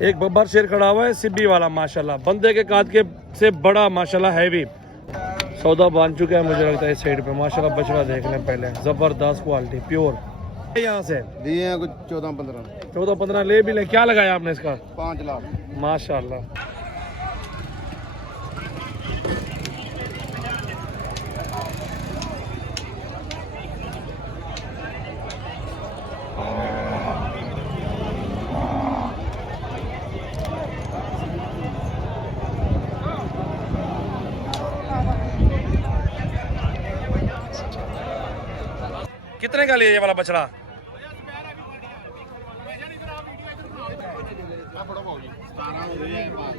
एक बब्बर शेर खड़ा हुआ है सिब्बी वाला माशाल्लाह, बंदे के काद के से बड़ा माशाल्लाह हैवी। सौदा बांध चुका है मुझे लगता है इस साइड पे माशाल्लाह। बछड़ा देख लें पहले, जबरदस्त क्वालिटी प्योर। यहाँ से दिए हैं कुछ 14-15 14-15 ले भी ले। क्या लगाया आपने इसका? 5 लाख माशाल्लाह। कितने का लिया ये वाला बछड़ा?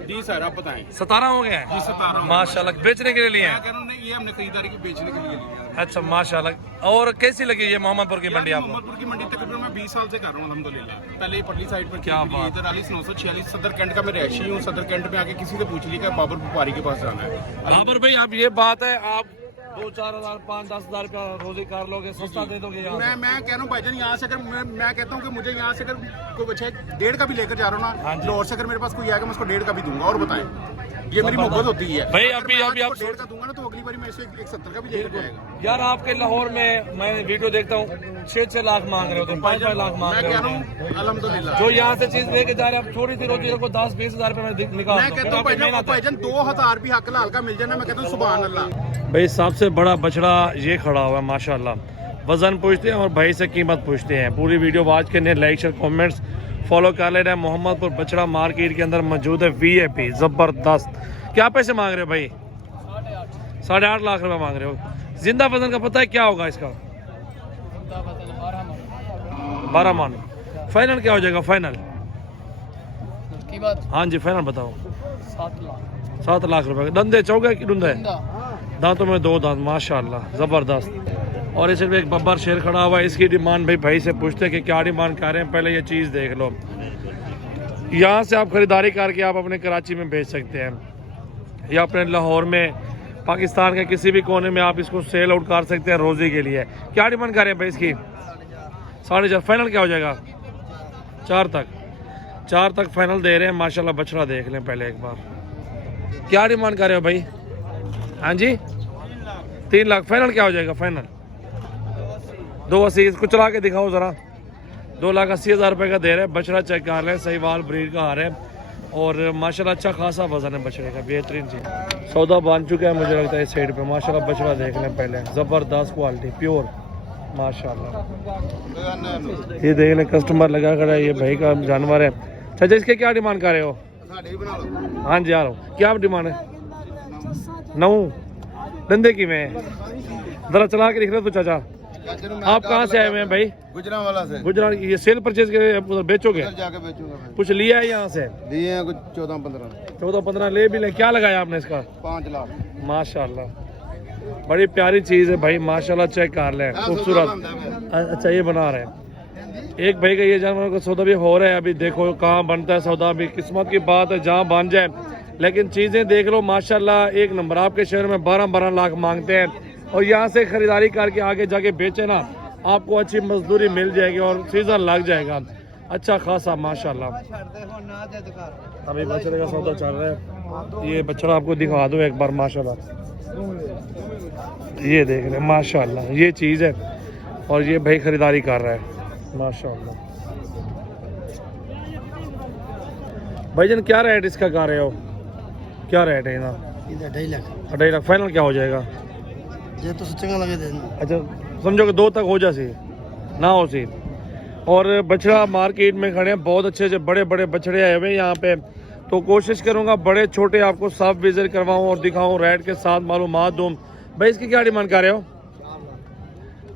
जी सर आप बताएं। 17 हो गए हैं। 17 माशाल्लाह। बेचने के लिए लिए हैं? ये हमने खरीदारी की बेचने के लिए लिया। अच्छा माशाल्लाह। और कैसी लगी ये मोहम्मदपुर की मंडी आपको? मोहम्मदपुर की मंडी तकरीबन मैं 20 साल से कर रहा हूँ अल्हम्दुलिल्लाह। पहले पटली साइड पर क्या बात। इधर 946 सदर कैंट का मैं रैशी हूँ। सदर कैंट में आके किसी से पूछ लीजिएगा बाबर व्यापारी के पास जाना है। बाबर भाई आप ये बात है, आप 2-4 हज़ार 5-10 हज़ार का रोजी कार लोगे, सस्ता दे दोगे यहाँ? मैं कह रहा हूँ भाईजान यहाँ से अगर मैं कहता हूँ कि मुझे यहाँ से अगर कोई बच्चा 1.5 का भी लेकर जा रहा हूँ ना, लाहौर से अगर मेरे पास कोई आएगा मैं उसको 1.5 का भी दूंगा। और बताएं, ये मेरी मोहब्बत होती है भाई। अभी आप 1.5 का दूंगा ना तो अगली बार मैं इसे 170 का भी लेकर जाएगा। यार आपके लाहौर में मैं वीडियो देखता हूँ 6-6 लाख मांग रहे हो, तो 5-5 लाख मांग मैं रहे कह हो। रहा हूँ अल्हम्दुलिल्लाह जो यहाँ से चीज लेके जा रहे हैं, अब थोड़ी सी रोजी को 10-20 हज़ार रुपए में निकाल मैं कहता हूँ भाईजान 2000 भी हक लाल का मिल जाए ना, मैं कहता हूँ सुभान अल्लाह। भाई सबसे बड़ा बछड़ा ये खड़ा हुआ है माशाल्लाह। वजन पूछते हैं और भाई से कीमत पूछते हैं। पूरी वीडियो वॉच करने, लाइक शेयर कमेंट्स फॉलो कर ले रहे हैं। मोहम्मदपुर बछड़ा मार्केट के अंदर मौजूद है। VIP जबरदस्त। क्या पैसे मांग रहे हो भाई? 8.5 लाख रुपए मांग रहे हो। जिंदा वजन का पता है क्या होगा इसका? 12 मन। फाइनल क्या हो जाएगा? फाइनल हाँ जी फाइनल बताओ। 7 लाख रुपए। दंदे चौके की डूंदा है? दांतों में 2 दांत माशाल्लाह जबरदस्त। और इसे एक बब्बर शेर खड़ा हुआ है। इसकी डिमांड भाई से पूछते हैं कि क्या डिमांड कर रहे हैं। पहले ये चीज़ देख लो। यहाँ से आप खरीदारी करके आप अपने कराची में भेज सकते हैं, या अपने लाहौर में, पाकिस्तान के किसी भी कोने में आप इसको सेल आउट कर सकते हैं रोज़ी के लिए। क्या डिमांड कर रहे हैं भाई इसकी? 4.5। फाइनल क्या हो जाएगा? 4 तक फाइनल दे रहे हैं माशाल्लाह। बछड़ा देख लें पहले एक बार। क्या डिमांड कर रहे हो भाई? हाँ जी 3 लाख। फाइनल क्या हो जाएगा? फाइनल 280। इसको चला के दिखाओ ज़रा। 2,80,000 रुपये का दे रहे हैं। बछड़ा चेक कर लें, सहीवाल ब्रीड का आ रहा है और माशाल्लाह अच्छा खासा वजन है बछड़े का, बेहतरीन चीज़। सौदा बांध चुका है मुझे लगता है इस साइड पे माशाल्लाह। बछड़ा देख लें पहले, ज़बरदस्त क्वालिटी प्योर माशाल्लाह। ये देख लें कस्टमर लगा खड़ा है, ये भाई का जानवर है। चाचा इसके क्या डिमांड कर रहे हो? हाँ जी आ रहा हूँ। क्या डिमांड है? 9 धंधे की में जरा चला के दिख रहे हो तो चाचा। आप कहाँ से आए हुए हैं भाई? गुजरांवाला से। गुजरात। ये सेल परचेज के बेचोगे? जाके बेचूंगा। कुछ लिया है यहाँ से? दिए हैं कुछ 14-15 14-15 ले भी ले। क्या लगाया आपने इसका? 5 लाख माशाल्लाह। बड़ी प्यारी चीज़ है भाई माशाल्लाह। चेक कर लें, खूबसूरत। अच्छा ये बना रहे हैं। एक भाई का ये जानवर का सौदा भी हो रहा है। अभी देखो कहाँ बनता है सौदा, भी किस्मत की बात है जहाँ बन जाए। लेकिन चीज़ें देख लो माशाल्लाह एक नंबर। आपके शहर में 12-12 लाख मांगते हैं और यहाँ से खरीदारी करके आगे जाके बेचे ना, आपको अच्छी मजदूरी मिल जाएगी और सीजन लग जाएगा अच्छा खासा माशाल्लाह। अभी बछड़े का सौदा चल रहा है। ये बछड़ा आपको दिखा दो एक बार माशाल्लाह। ये देख रहे माशाल्लाह, ये चीज़ है और ये भाई खरीदारी कर रहा है माशाल्लाह। भाईजान क्या रेट इसका कर रहे हो? क्या रेट है ना? 2.5 लाख। 2.5 लाख। फाइनल क्या हो जाएगा? ये तो चंगा लगे देना। अच्छा समझो कि 2 तक हो जाए ना हो सी। और बछड़ा मार्केट में खड़े हैं, बहुत अच्छे से बड़े बड़े बछड़े आए हुए हैं यहाँ पे। तो कोशिश करूँगा बड़े छोटे आपको साफ विजिट करवाऊँ और दिखाऊँ, रेट के साथ मालूमात दूँ। भाई इसकी क्या डिमांड कर रहे हो?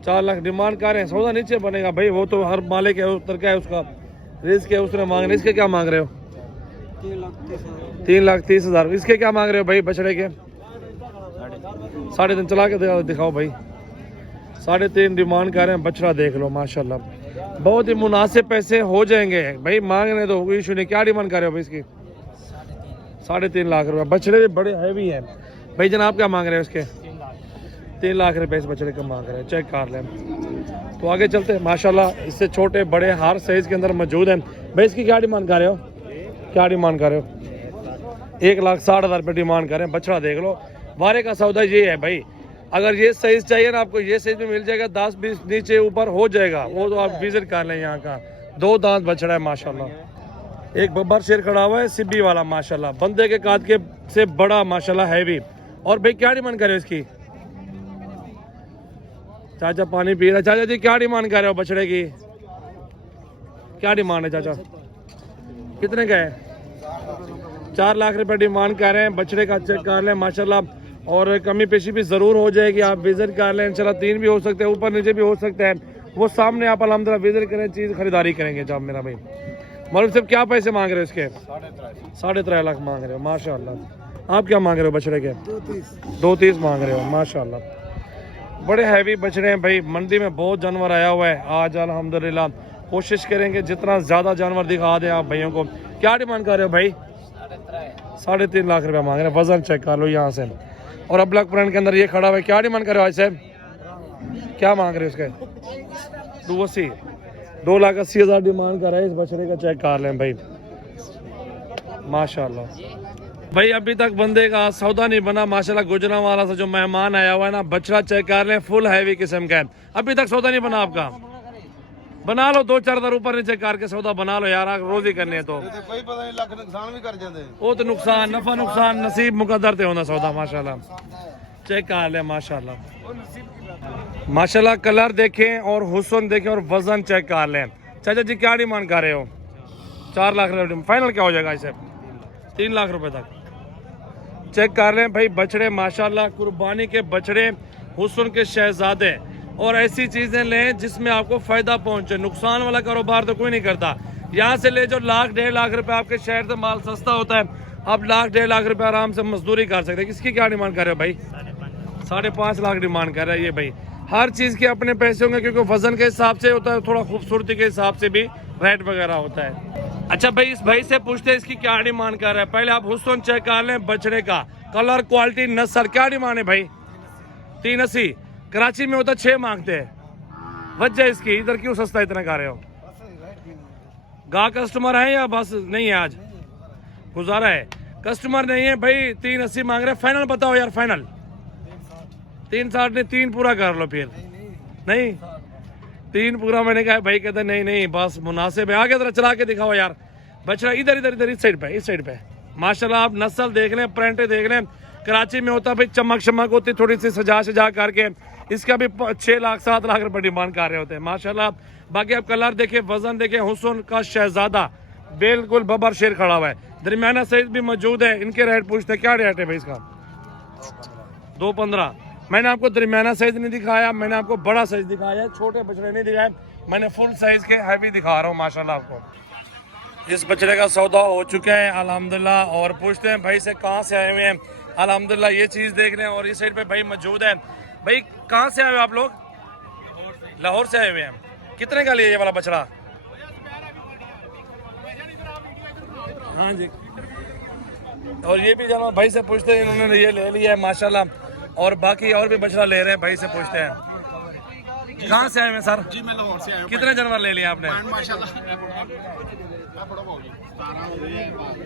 4 लाख डिमांड कर रहे हैं। सौदा नीचे बनेगा भाई, वो तो हर मालिक है, उतर का है, उसका रिस्क है, उसने मांग रहे। इसके क्या मांग रहे हो? 3,30,000। इसके क्या मांग रहे हो भाई बछड़े के? 3.5 चला के दिखाओ भाई। 3.5 डिमांड कर रहे हैं। बछड़ा देख लो माशाल्लाह, बहुत ही मुनासिब पैसे हो जाएंगे भाई। मांगने दो, कोई इशू नहीं। क्या डिमांड कर रहे हो भाई इसकी? 3.5 लाख रुपए। बछड़े भी बड़े हैवी हैं भाई। जनाब क्या मांग रहे हैं उसके? 3 लाख रुपए इस बछड़े का मांग रहे हैं। चेक कर लें। तो आगे चलते हैं माशाल्लाह। इससे छोटे बड़े हर साइज के अंदर मौजूद हैं। भाई इसकी क्या डिमांड कर रहे हो? क्या डिमांड कर रहे हो? 1,60,000 रुपये डिमांड करें। बछड़ा देख लो, वारे का सौदा ये है भाई। अगर ये साइज चाहिए ना आपको, ये साइज में मिल जाएगा, 10-20 नीचे ऊपर हो जाएगा, वो तो आप विजिट कर लें यहाँ का। 2 दांत बछड़ा है माशाल्लाह। एक बब्बर शेर खड़ा हुआ है सिब्बी वाला माशाल्लाह, बंदे के काट के से बड़ा माशाल्लाह हैवी। और भाई क्या डिमांड करे इसकी? चाचा पानी पी रहा। चाचा जी क्या डिमांड कर रहे हो बछड़े की? क्या डिमांड है चाचा? कितने का है? 4 लाख रुपए डिमांड कर रहे हैं। बछड़े का चेक कर लें माशाल्लाह, और कमी पेशी भी जरूर हो जाएगी। आप विजिट कर लें, इंशाल्लाह 3 भी हो सकते हैं, ऊपर नीचे भी हो सकता है, वो सामने आप अल्हम्दुलिल्लाह विजिट करें, चीज खरीदारी करेंगे। जब मेरा भाई मौलवी साहब क्या पैसे मांग रहे हो इसके? 3.5 लाख मांग रहे हो माशाल्लाह। आप क्या मांग रहे हो बछड़े के? 2.30 मांग रहे हो माशाल्लाह। बड़े हैवी बछड़े हैं भाई। मंडी में बहुत जानवर आया हुआ है आज अल्हम्दुलिल्लाह। कोशिश करेंगे जितना ज्यादा जानवर दिखा दें आप भाइयों को। क्या डिमांड कर रहे हो भाई? 3.5 लाख रुपया मांग रहे हैं। वजन चेक कर लो यहाँ से। और अब ब्लैक प्रिंट के अंदर ये खड़ा हुआ है। क्या डिमांड कर रहे हो आज साहब? क्या मांग रहे हो उसके? 280। 2,80,000 डिमांड कर रहे हैं इस बछड़े का। चेक कर लें भाई माशाल्लाह। भाई अभी तक बंदे का सौदा नहीं बना माशाल्लाह। गुजरांवाला से जो मेहमान आया हुआ है ना, बछड़ा चेक कर लें, फुल हैवी किस्म का है। अभी तक सौदा नहीं बना आपका? बना लो 2-4 हज़ार ऊपर नीचे करके सौदा बना लो यार, रोज ही करने तो कोई पता नहीं, लाख नुकसान भी कर जाते हैं। वो तो नुकसान नफा नुकसान नसीब मुकद्दर ते होना सौदा माशाल्लाह। चेक कर ले माशाल्लाह। माशाल्लाह कलर देखें और हुस्न देखें और वजन चेक कर लें। चाचा जी क्या डिमांड कर रहे हो? 4 लाख रुपए फाइनल क्या हो जाएगा इसे? 3 लाख रुपए तक। चेक कर लें भाई बछड़े माशाल्लाह, कुर्बानी के बछड़े, हुस्न के शहजादे। और ऐसी चीजें लें जिसमें आपको फायदा पहुंचे। नुकसान वाला कारोबार तो कोई नहीं करता। यहाँ से ले जो 1,00,000-1.5 लाख रुपए, आपके शहर से माल सस्ता होता है, आप 1,00,000-1.5 लाख रुपए आराम से मजदूरी कर सकते हैं। किसकी क्या डिमांड कर रहे हो भाई? 5.5 लाख डिमांड कर रहा है ये भाई। हर चीज के अपने पैसे होंगे, क्योंकि वजन के हिसाब से होता है, थोड़ा खूबसूरती के हिसाब से भी रेट वगैरह होता है। अच्छा भाई इस भाई से पूछते हैं इसकी क्या डिमांड कर रहा है। पहले आप हुस्न चेक कर लें बछड़े का, कलर, क्वालिटी, नस्ल। क्या डिमांड है भाई? 380। कराची में होता 6 मांगते हैं। वजह इसकी, इधर क्यों सस्ता इतना कर रहे हो? गा कस्टमर है या बस नहीं है? आज गुजारा है, कस्टमर नहीं है भाई। 380 मांग रहे हैं। फाइनल बताओ यार, फाइनल 360 ने 3 पूरा कर लो फिर। नहीं 3 पूरा मैंने कहा भाई, कहते नहीं नहीं बस मुनासिब है। आगे जरा चला के दिखाओ यार बछड़ा। इधर इधर इधर इस साइड पे, इस साइड पे माशाल्लाह। आप नस्ल देख लें, प्रिंट देख लें। कराची में होता भाई चमक शमक होती, थोड़ी सी सजा करके। इसका भी 6 लाख 7 लाख रुपए डिमांड कर रहे होते हैं माशाल्लाह। बाकी आप कलर देखें, वजन देखें, हुस्न का शहजादा, बिल्कुल बबर शेर खड़ा हुआ है। दरमियाना साइज भी मौजूद है। इनके रेट पूछते हैं, क्या रेट है भाई इसका? 2.15। मैंने आपको दरमियाना साइज नहीं दिखाया, मैंने आपको बड़ा साइज दिखाया है, छोटे बछड़े नहीं दिखाए। मैंने फुल साइज के हैवी दिखा रहा हूँ माशाल्लाह आपको। इस बछड़े का सौदा हो चुका है अल्हम्दुलिल्लाह। और पूछते हैं भाई से कहाँ से आए हुए हैं। अल्हम्दुलिल्लाह ये चीज़ देख रहे हैं। और इस साइड पे भाई मौजूद है। भाई कहाँ से आए हुए आप लोग? लाहौर से आए हुए हैं। कितने का लिया ये वाला बछड़ा? हाँ जी। और ये भी जानो भाई से पूछते हैं, इन्होंने ये ले लिया है माशाल्लाह। और बाकी और भी बछड़ा ले रहे हैं, भाई से पूछते हैं। कहाँ से आए हैं सर? जी मैं लाहौर से आया हूँ। कितने जानवर ले लिया आपने?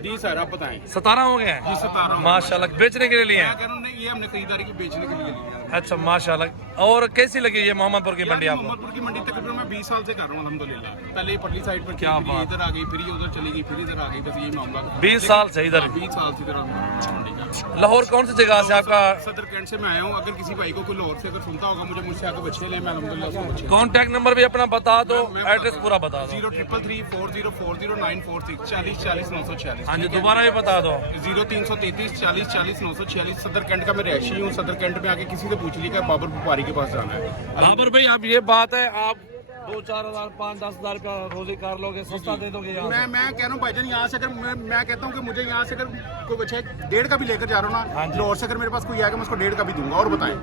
जी सर आप बताएं। 17 हो गए हैं? जी 17 माशाल्लाह। बेचने के लिए लिए हैं? ये हमने खरीदारी की, बेचने के लिए लिया। अच्छा माशाल्लाह। और कैसी लगी ये मोहम्मदपुर की मंडी आपको? मोहम्मदपुर की मंडी तकरीबन मैं 20 साल से कर रहा हूँ अल्हम्दुलिल्लाह। पहले पटली साइड पर क्या बात। इधर आ गई, फिर ये उधर चली गई, फिर इधर आ गई, बस यही मामला। 20 साल से इधर? 20 साल से इधर मंडी का। लाहौर कौन सी जगह से आपका? सदर कैंट से मैं आया हूँ। अगर किसी भाई को कोई लाहौर से अगर सुनता होगा, मुझसे आकर बच्चे ले, मैं अल्हम्दुलिल्लाह उसको बच्चे। कॉन्टैक्ट नंबर भी अपना बता दो, एड्रेस पूरा बता दो। 033340400946 40 40 946। हाँ जी दोबारा भी बता दो। 0333 40 40 946। सदर कैंट का मैं रहायशी हूँ। सदर कैंट में आके किसी से पूछ लीजिएगा, बाबर व्यापारी के पास जाना है। बाबर भाई अब ये बात है, आप 2-4 हज़ार 5-10 हज़ार रुपया रोजी कर लोगे, सस्ता दे दोगे यहाँ? मैं कह रहा हूँ भाईजान, यहाँ से अगर मैं कहता हूँ कि मुझे यहाँ से अगर कोई बच्चा 1.5 का भी लेकर जा रहा हूँ ना, लाहौर से अगर मेरे पास कोई आएगा, मैं उसको 1.5 का भी दूंगा। और बताएं,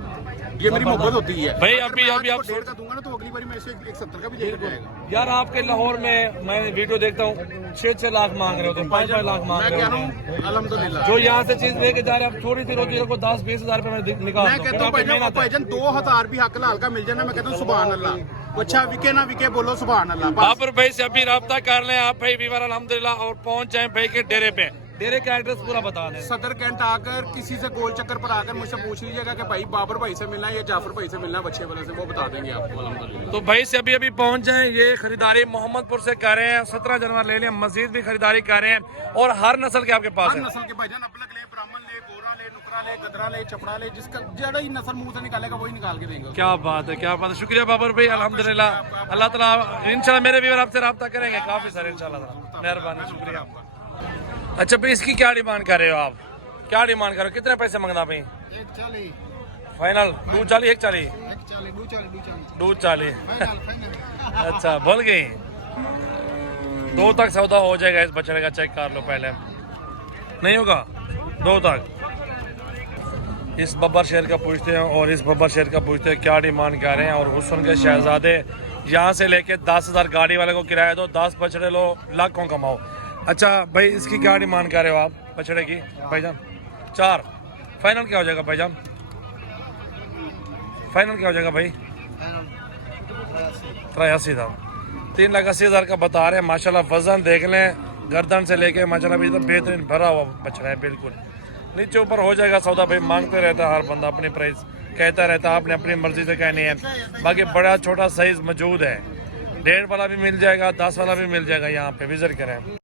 ये मेरी मोहब्बत होती है भाई। अभी आप 1.5 का दूंगा ना, तो अगली बार मैं इसे 170 का भी लेकर जाएगा। यार आपके लाहौर में मैं वीडियो देखता हूँ 6-6 लाख मांग रहे होते हैं, 5-5 लाख मांग मैं रहे कह रहा होते हैं। हूँ अल्हम्दुलिल्लाह जो यहाँ से चीज लेके जा रहे हैं, अब थोड़ी सी रोजी को 10-20 हज़ार रुपए में निकाल मैं कहता हूँ भाईजान 2000 भी हक लाल का मिल जाना, मैं कहता हूँ सुभान अल्लाह। बच्चा विके ना विके बोलो सुभान अल्लाह। बस। बाबर भाई से अभी रब्ता कर लें आप भाई वीवर अल्हम्दुलिल्लाह और पहुंच जाएं भाई के डेरे पे। डेरे का एड्रेस पूरा बता दें। सदर कैंट आकर किसी से गोल चक्कर पर आकर मुझसे पूछ लीजिएगा कि भाई बाबर भाई से मिलना है या जाफर भाई से मिलना है बच्चे वाले से, वो बता देंगे आपको अल्हम्दुलिल्लाह। तो भाई से अभी अभी पहुंच जाएं। ये खरीदारी मोहम्मदपुर से कर रहे हैं, 17 जानवर ले लें, मजीद भी खरीदारी कर रहे हैं और हर नस्ल के आपके पास हर है। नस्ल के भाईजान अपलक ले, ब्राह्मण ले, गोरा ले, नुकरा ले, गदरा ले, चपड़ा ले, जिसका जड़ा ही नस्ल मुंह से निकालेगा वही निकाल के देंगे। क्या बात है, क्या बात है। शुक्रिया बाबर भाई अल्हम्दुलिल्लाह। अल्लाह ताला इंशाल्लाह मेरे भी आपसे रब्ता करेंगे काफी सारे इंशाल्लाह। मेहरबानी, शुक्रिया। अच्छा भाई इसकी क्या डिमांड कर रहे हो आप? क्या डिमांड कर रहे हो? कितने पैसे मांगना भाई? 140 फाइनल 240 140 240 अच्छा बोल गई। 2 तक सौदा हो जाएगा इस बछड़े का, चेक कर लो पहले। नहीं होगा 2 तक। इस बब्बर शेर का पूछते हैं और इस बब्बर शेर का पूछते हैं क्या डिमांड कर रहे हैं। और हुस्न के शहजादे यहाँ से लेके 10,000 गाड़ी वाले को किराया दो, 10 बछड़े लो, लाखों कमाओ। अच्छा भाई इसकी क्या डिमांड कर रहे हो आप बछड़े की भाईजान? 4 फाइनल क्या हो जाएगा भाईजान? फाइनल क्या हो जाएगा भाई? 83,000 3,80,000 का बता रहे हैं। माशाल्लाह वजन देख लें, गर्दन से लेके माशाल्लाह भी बेहतरीन भरा हुआ बछड़ा है बिल्कुल। नीचे ऊपर हो जाएगा सौदा भाई, मांगते रहता है हर बंदा अपनी प्राइस कहता रहता है, आपने अपनी मर्जी से कहनी है। बाकी बड़ा छोटा साइज मौजूद है, 1.5 वाला भी मिल जाएगा, 10 वाला भी मिल जाएगा। यहाँ पे विजिट करें।